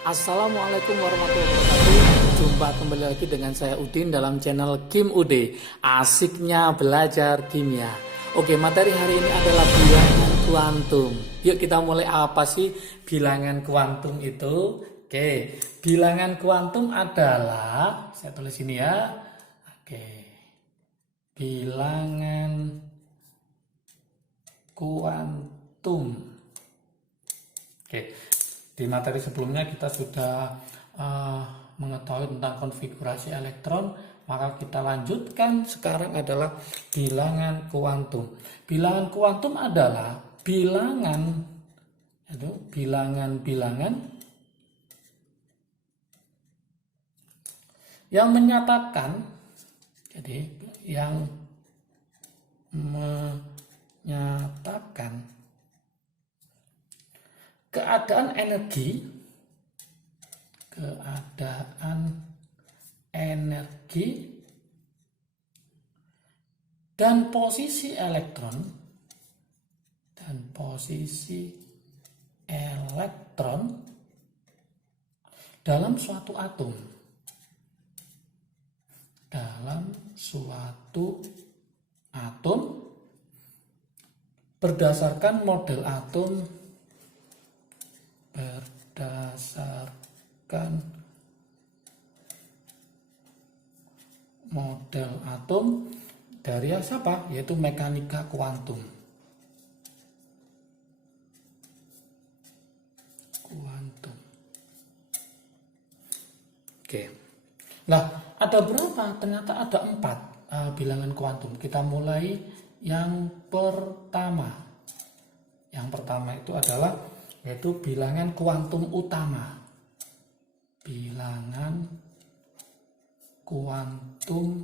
Assalamualaikum warahmatullahi wabarakatuh. Jumpa kembali lagi dengan saya Udin dalam channel Kim UD. Asiknya belajar kimia. Oke, materi hari ini adalah bilangan kuantum. Yuk kita mulai. Apa sih bilangan kuantum itu? Oke, bilangan kuantum adalah, saya tulis ini ya. Oke, bilangan kuantum. Oke, di materi sebelumnya kita sudah mengetahui tentang konfigurasi elektron, maka kita lanjutkan sekarang adalah bilangan kuantum. Bilangan kuantum adalah bilangan-bilangan yang menyatakan, jadi yang menyatakan keadaan energi dan posisi elektron dalam suatu atom berdasarkan model atom dari siapa? Yaitu mekanika kuantum. Oke. Nah, ada berapa? Ternyata ada 4 bilangan kuantum. Kita mulai yang pertama. Yang pertama itu adalah yaitu bilangan kuantum utama. Bilangan kuantum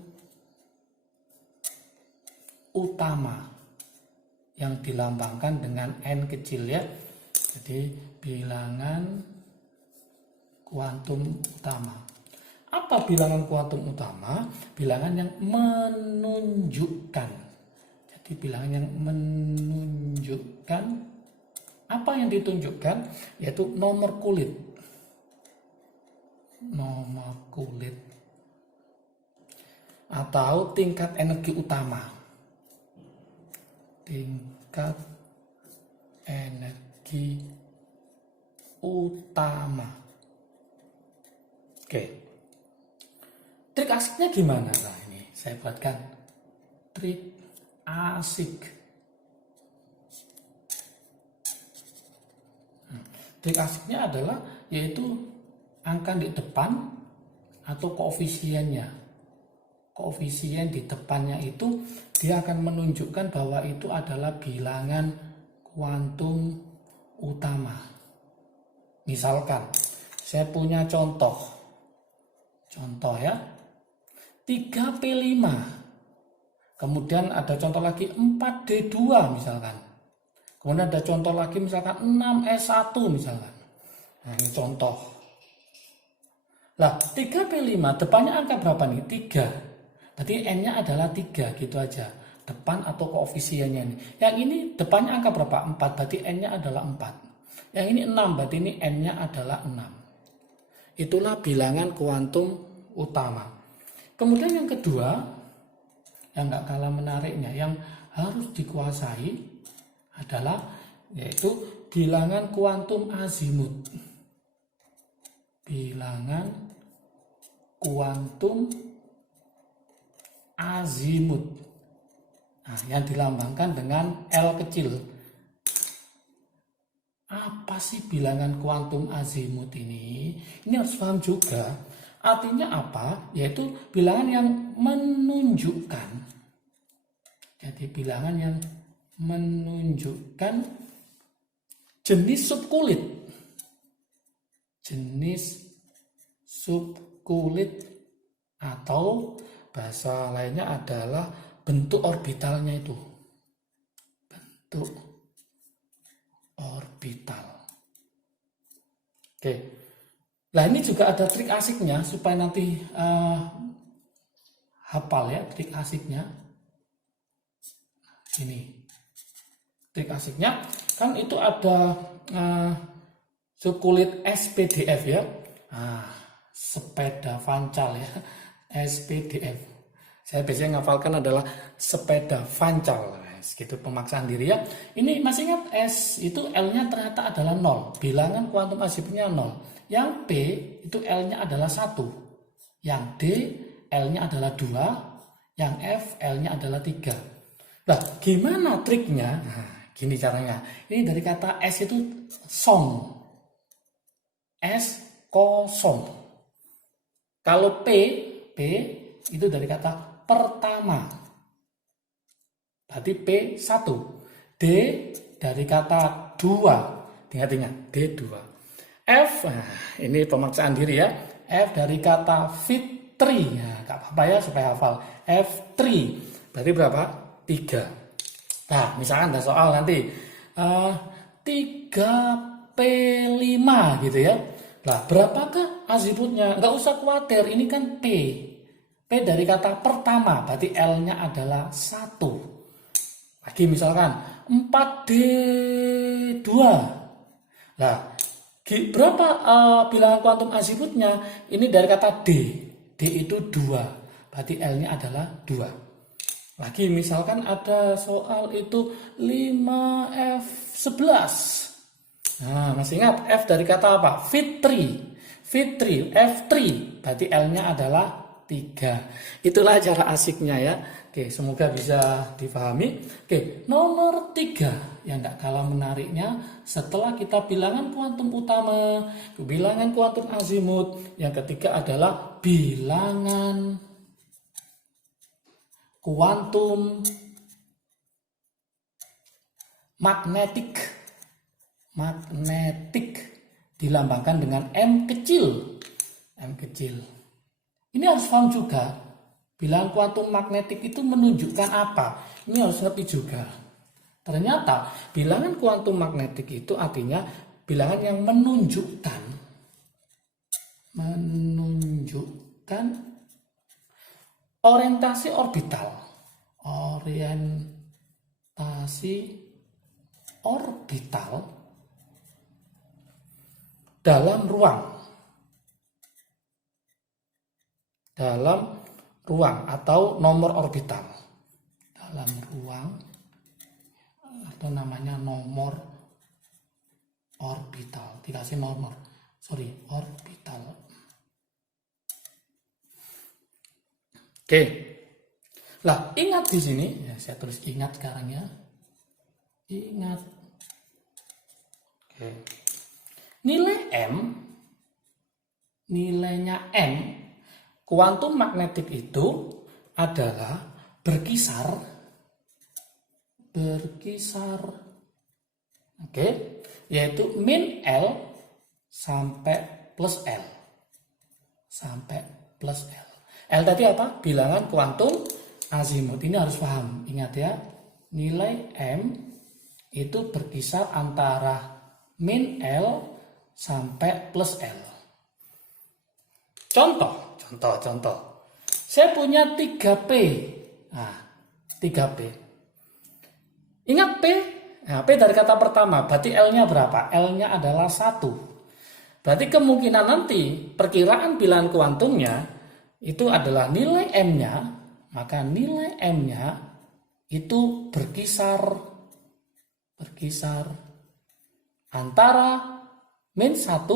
utama yang dilambangkan dengan n kecil ya. Jadi bilangan kuantum utama. Apa bilangan kuantum utama? Bilangan yang menunjukkan. Jadi bilangan yang menunjukkan, apa yang ditunjukkan? Yaitu nomor kulit atau tingkat energi utama. Oke. Trik asiknya gimana? Nah, ini saya buatkan trik asik. Trik asiknya adalah yaitu angka di depan atau koefisiennya. Koefisien di depannya itu dia akan menunjukkan bahwa itu adalah bilangan kuantum utama. Misalkan saya punya contoh ya, 3P5. Kemudian ada contoh lagi 4D2 misalkan. Kemudian ada contoh lagi misalkan 6S1 misalkan. Nah, ini contoh. Lah, 3P5 depannya angka berapa nih? 3. Berarti N-nya adalah 3 gitu aja. Depan atau koefisiennya ini. Yang ini depannya angka berapa? 4. Berarti N-nya adalah 4. Yang ini 6. Berarti ini N-nya adalah 6. Itulah bilangan kuantum utama. Kemudian yang kedua, yang gak kalah menariknya, yang harus dikuasai adalah yaitu bilangan kuantum azimut. Bilangan kuantum azimut. Nah, yang dilambangkan dengan L kecil. Apa sih bilangan kuantum azimut ini? Ini harus paham juga. Artinya apa? Yaitu bilangan yang menunjukkan. Jadi bilangan yang menunjukkan jenis subkulit. Jenis subkulit atau bahasa lainnya adalah bentuk orbitalnya itu. Bentuk orbital. Oke. Nah, ini juga ada trik asiknya supaya nanti hafal ya trik asiknya. Ini trik asiknya kan itu ada kulit SPDF ya. Sepeda fancal ya. SPDF. Saya biasanya ngafalkan adalah sepeda fancal. Segitu pemaksaan diri ya. Ini masih ingat S itu L-nya ternyata adalah 0. Bilangan kuantum Azimuthnya 0. Yang P itu L-nya adalah 1. Yang D L-nya adalah 2. Yang F L-nya adalah 3. Nah, gimana triknya? Nah, gini caranya. Ini dari kata S itu song. S kosong. Kalau P itu dari kata pertama. Berarti P1. D dari kata 2. Ingat-ingat, D2. F, ini pemaksaan diri ya. F dari kata fitri. Nah, gak apa-apa ya supaya hafal. F3. Berarti berapa? 3. Nah, misalkan ada soal nanti. 3P5 gitu ya. Nah, berapakah azimuthnya? Gak usah khawatir, ini kan P. P dari kata pertama, berarti L-nya adalah 1. Lagi misalkan 4D2. Nah, berapa bilangan kuantum azimuthnya? Ini dari kata D. D itu 2. Berarti L-nya adalah 2. Lagi misalkan ada soal itu 5F11. Nah, masih ingat F dari kata apa? Fitri. Fitri, F3. Berarti L-nya adalah 3. Itulah cara asiknya ya. Oke, semoga bisa difahami. Oke, nomor 3 yang tidak kalah menariknya setelah kita bilangan kuantum utama, bilangan kuantum azimuth, yang ketiga adalah bilangan kuantum magnetik. Magnetik dilambangkan dengan M kecil. M kecil. Ini harus paham juga. Bilangan kuantum magnetik itu menunjukkan apa? Ini harus ngerti juga. Ternyata bilangan kuantum magnetik itu artinya bilangan yang menunjukkan orientasi orbital. Orientasi orbital dalam ruang. Atau nomor orbital dalam ruang, atau namanya nomor orbital, dikasih orbital. Oke, lah ingat di sini ya, saya tulis ingat sekarang ya, ingat. Oke, nilainya M kuantum magnetik itu adalah berkisar, oke, yaitu min L sampai plus L, L tadi apa? Bilangan kuantum azimuth. Ini harus paham, ingat ya, nilai M itu berkisar antara min L sampai plus L. Contoh. Saya punya 3P. Nah, 3P. Ingat P? Nah, P dari kata pertama, berarti L-nya berapa? L-nya adalah 1. Berarti kemungkinan nanti perkiraan bilangan kuantumnya itu adalah nilai M-nya, maka nilai M-nya itu berkisar antara min 1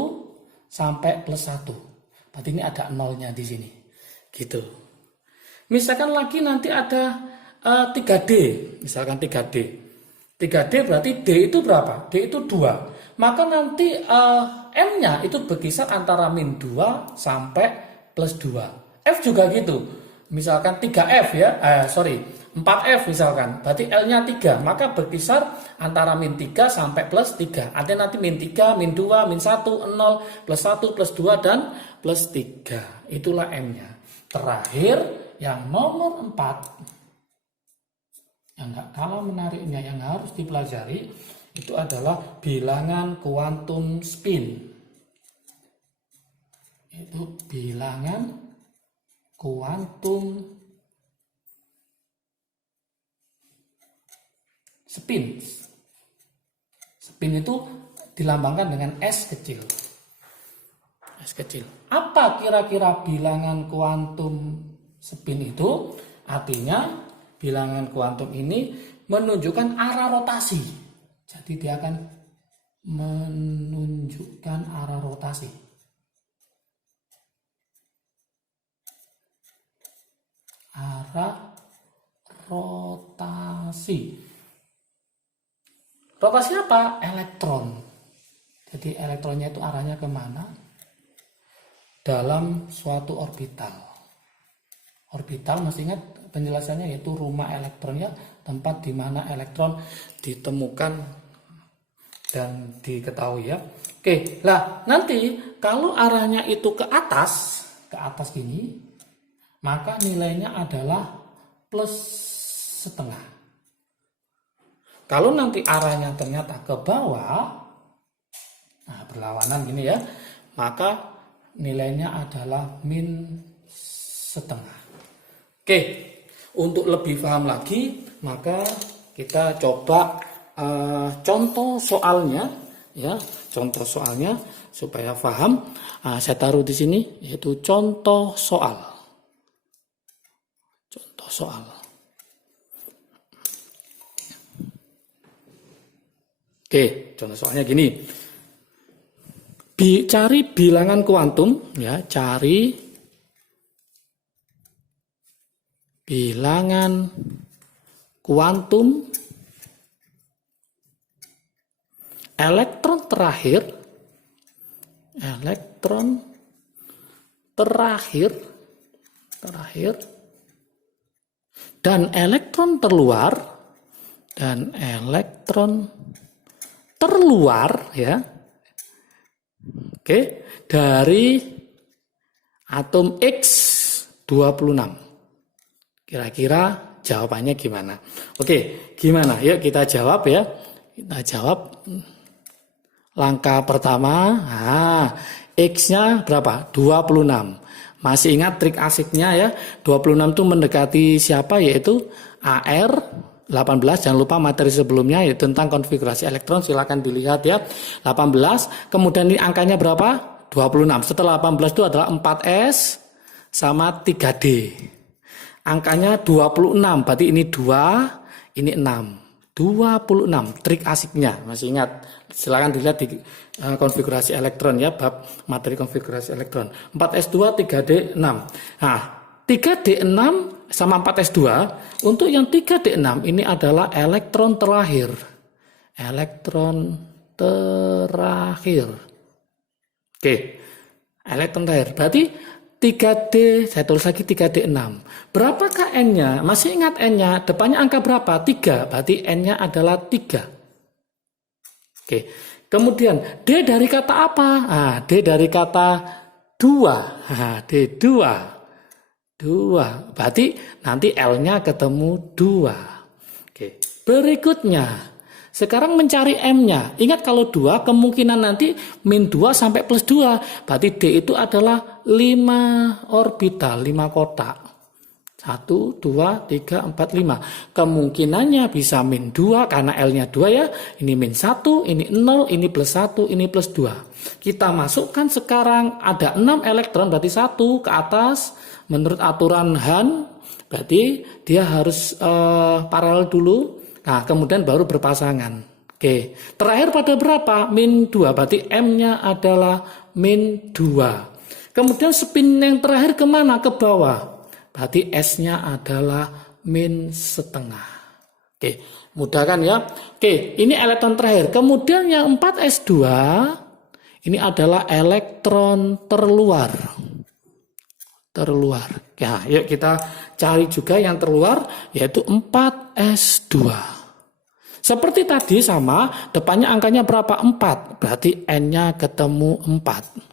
sampai plus 1. Berarti ini ada nolnya di sini. Gitu. Misalkan lagi nanti ada 3D. Misalkan 3D. 3D berarti D itu berapa? D itu 2. Maka nanti M-nya itu berkisar antara min 2 sampai plus 2. F juga gitu. Misalkan 3F ya. 4F misalkan. Berarti L-nya 3. Maka berkisar antara min 3 sampai plus 3. Artinya nanti min 3, min 2, min 1, 0, plus 1, plus 2, dan plus 3. Itulah M-nya. Terakhir, yang nomor 4. Yang gak kalah menariknya, yang harus dipelajari, itu adalah bilangan kuantum spin. Itu bilangan kuantum spin. Spin itu dilambangkan dengan S kecil. S kecil. Apa kira-kira bilangan kuantum spin itu? Artinya bilangan kuantum ini menunjukkan arah rotasi. Jadi dia akan menunjukkan arah rotasi. Arah rotasi. Rotasi apa? Elektron. Jadi elektronnya itu arahnya kemana? Dalam suatu orbital. Orbital, masih ingat penjelasannya, yaitu rumah elektron ya, tempat di mana elektron ditemukan dan diketahui ya. Oke, lah nanti kalau arahnya itu ke atas gini, maka nilainya adalah plus setengah. Kalau nanti arahnya ternyata ke bawah, nah berlawanan gini ya, maka nilainya adalah min setengah. Oke, untuk lebih paham lagi, maka kita coba contoh soalnya, ya, contoh soalnya supaya paham. Saya taruh di sini, yaitu contoh soal. Contoh soal. Oke, contoh soalnya gini. Cari bilangan kuantum, ya, cari bilangan kuantum elektron terakhir dan elektron terluar ya. Oke, dari atom X26. Kira-kira jawabannya gimana? Oke, gimana? Yuk kita jawab ya. Kita jawab. Langkah pertama, X-nya berapa? 26. Masih ingat trik asiknya ya? 26 itu mendekati siapa? Yaitu AR 18, jangan lupa materi sebelumnya yaitu tentang konfigurasi elektron, silakan dilihat ya. 18, kemudian ini angkanya berapa? 26. Setelah 18 itu adalah 4S sama 3D. Angkanya 26, berarti ini 2, ini 6. 26, trik asiknya, masih ingat? Silakan dilihat di konfigurasi elektron ya, bab materi konfigurasi elektron. 4S2, 3D6. Nah, 3D6 sama 4S2, untuk yang 3D6 ini adalah elektron terakhir. Elektron terakhir. Oke, elektron terakhir. Berarti 3D, saya tulis lagi 3D6. Berapakah N-nya? Masih ingat N-nya? Depannya angka berapa? 3. Berarti N-nya adalah 3. Oke. Kemudian D dari kata apa? D dari kata 2. D2. 2. Berarti nanti L-nya ketemu 2. Oke. Berikutnya, sekarang mencari M-nya. Ingat kalau 2, kemungkinan nanti min 2 sampai plus 2. Berarti D itu adalah 5 orbital, 5 kotak. 1, 2, 3, 4, 5. Kemungkinannya bisa min 2 karena L-nya 2 ya. Ini min 1, ini 0, ini plus 1, ini plus 2. Kita masukkan sekarang ada 6 elektron, berarti 1 ke atas. Menurut aturan Hahn, berarti dia harus paralel dulu. Nah, kemudian baru berpasangan. Oke, terakhir pada berapa? Min 2, berarti M-nya adalah min 2. Kemudian spin yang terakhir kemana? Ke bawah. Berarti S-nya adalah min setengah. Oke, mudah kan ya? Oke, ini elektron terakhir. Kemudian yang 4S2, ini adalah elektron terluar. Ya, yuk kita cari juga yang terluar, yaitu 4S2. Seperti tadi sama, depannya angkanya berapa? 4. Berarti N-nya ketemu 4.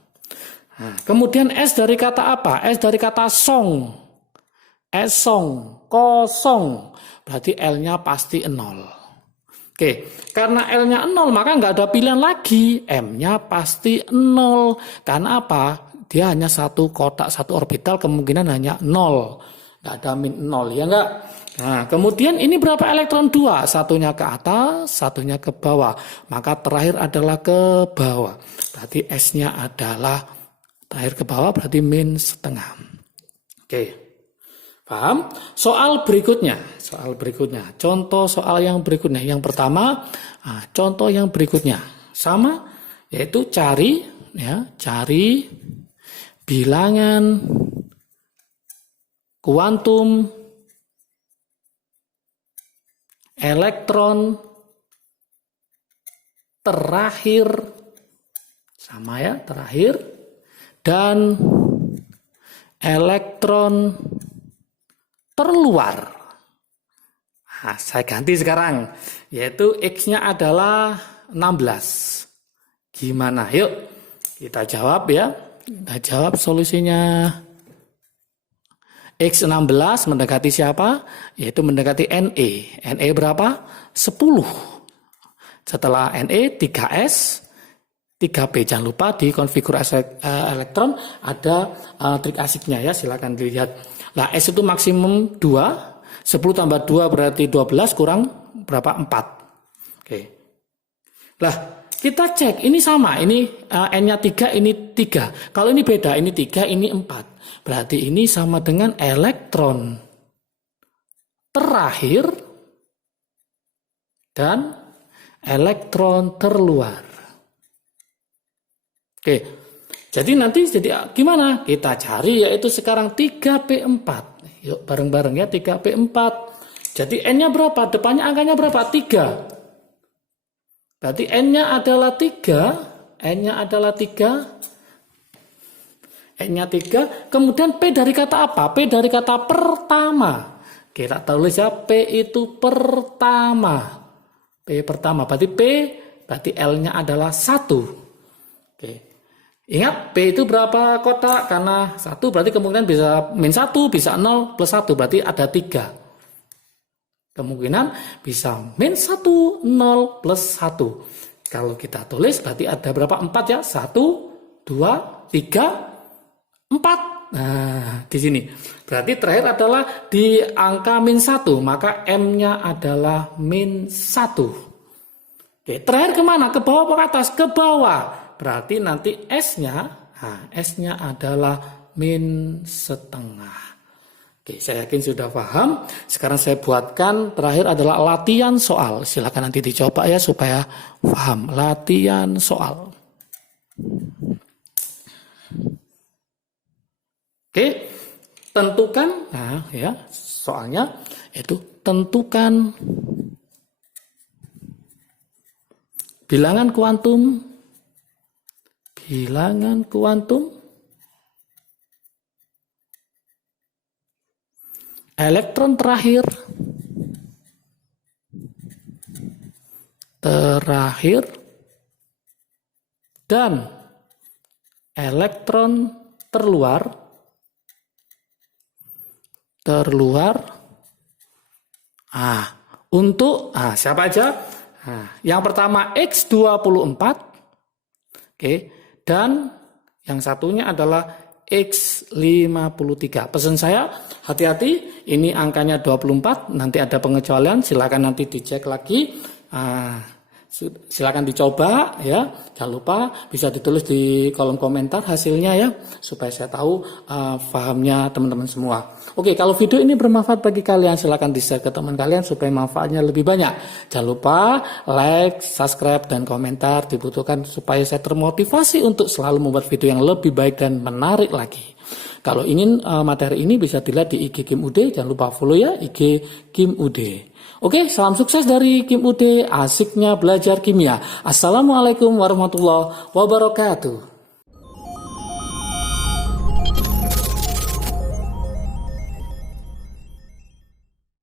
Nah, kemudian S dari kata apa? S dari kata song. S song, kosong. Berarti L-nya pasti 0. Oke, karena L-nya 0 maka nggak ada pilihan lagi. M-nya pasti 0. Karena apa? Dia hanya satu kotak, satu orbital, kemungkinan hanya 0. Nggak ada min 0, ya nggak? Nah, kemudian ini berapa elektron? 2. Satunya ke atas, satunya ke bawah. Maka terakhir adalah ke bawah. Berarti S-nya adalah terakhir ke bawah berarti min setengah. Oke. Paham? Soal berikutnya. Contoh soal yang berikutnya. Yang pertama, contoh yang berikutnya. Sama, yaitu cari bilangan kuantum elektron terakhir, sama ya, terakhir, dan elektron terluar. Nah, saya ganti sekarang, yaitu X-nya adalah 16. Gimana? Yuk, kita jawab ya. Kita jawab solusinya. X16 mendekati siapa? Yaitu mendekati Ne. Ne berapa? 10. Setelah Ne 3S, 3P. Jangan lupa di konfigurasi elektron ada trik asiknya ya, silakan dilihat. Nah, S itu maksimum 2. 10 tambah 2 berarti 12, kurang berapa? 4. Oke. Lah, kita cek, ini sama, ini N-nya 3, ini 3. Kalau ini beda, ini 3, ini 4. Berarti ini sama dengan elektron terakhir dan elektron terluar. Oke, jadi nanti jadi gimana? Kita cari yaitu sekarang 3P4. Yuk bareng-bareng ya, 3P4. Jadi N-nya berapa? Depannya angkanya berapa? 3. Berarti N-nya adalah 3. N-nya adalah 3. N-nya 3, kemudian P dari kata apa? P dari kata pertama. Kita tulis ya, P itu pertama. P pertama, berarti berarti L-nya adalah 1. Oke. Ingat, P itu berapa kotak? Karena 1 berarti kemungkinan bisa min 1, bisa 0, plus 1, berarti ada 3. Kemungkinan bisa min 1, 0, plus 1. Kalau kita tulis berarti ada berapa? 4 ya? 1, 2, 3, 4. Nah, di sini. Berarti terakhir adalah di angka min 1, maka M-nya adalah min 1. Oke, terakhir kemana? Ke bawah atau ke atas? Ke bawah. Berarti nanti S-nya adalah min setengah. Oke, saya yakin sudah paham. Sekarang saya buatkan terakhir adalah latihan soal. Silakan nanti dicoba ya supaya paham. Latihan soal. Oke, tentukan, nah ya soalnya itu tentukan bilangan kuantum elektron terakhir dan elektron terluar untuk siapa aja? Yang pertama X24, oke, dan yang satunya adalah X53. Pesan saya, hati-hati, ini angkanya 24, nanti ada pengecualian, silakan nanti dicek lagi. Silakan dicoba ya, jangan lupa bisa ditulis di kolom komentar hasilnya ya, supaya saya tahu pahamnya teman-teman semua. Oke, kalau video ini bermanfaat bagi kalian, silakan di-share ke teman kalian supaya manfaatnya lebih banyak. Jangan lupa like, subscribe, dan komentar dibutuhkan supaya saya termotivasi untuk selalu membuat video yang lebih baik dan menarik lagi. Kalau ingin materi ini bisa dilihat di IG Kim Ude, jangan lupa follow ya IG Kim Ude. Oke, salam sukses dari Kim Ude, asiknya belajar kimia. Assalamualaikum warahmatullahi wabarakatuh.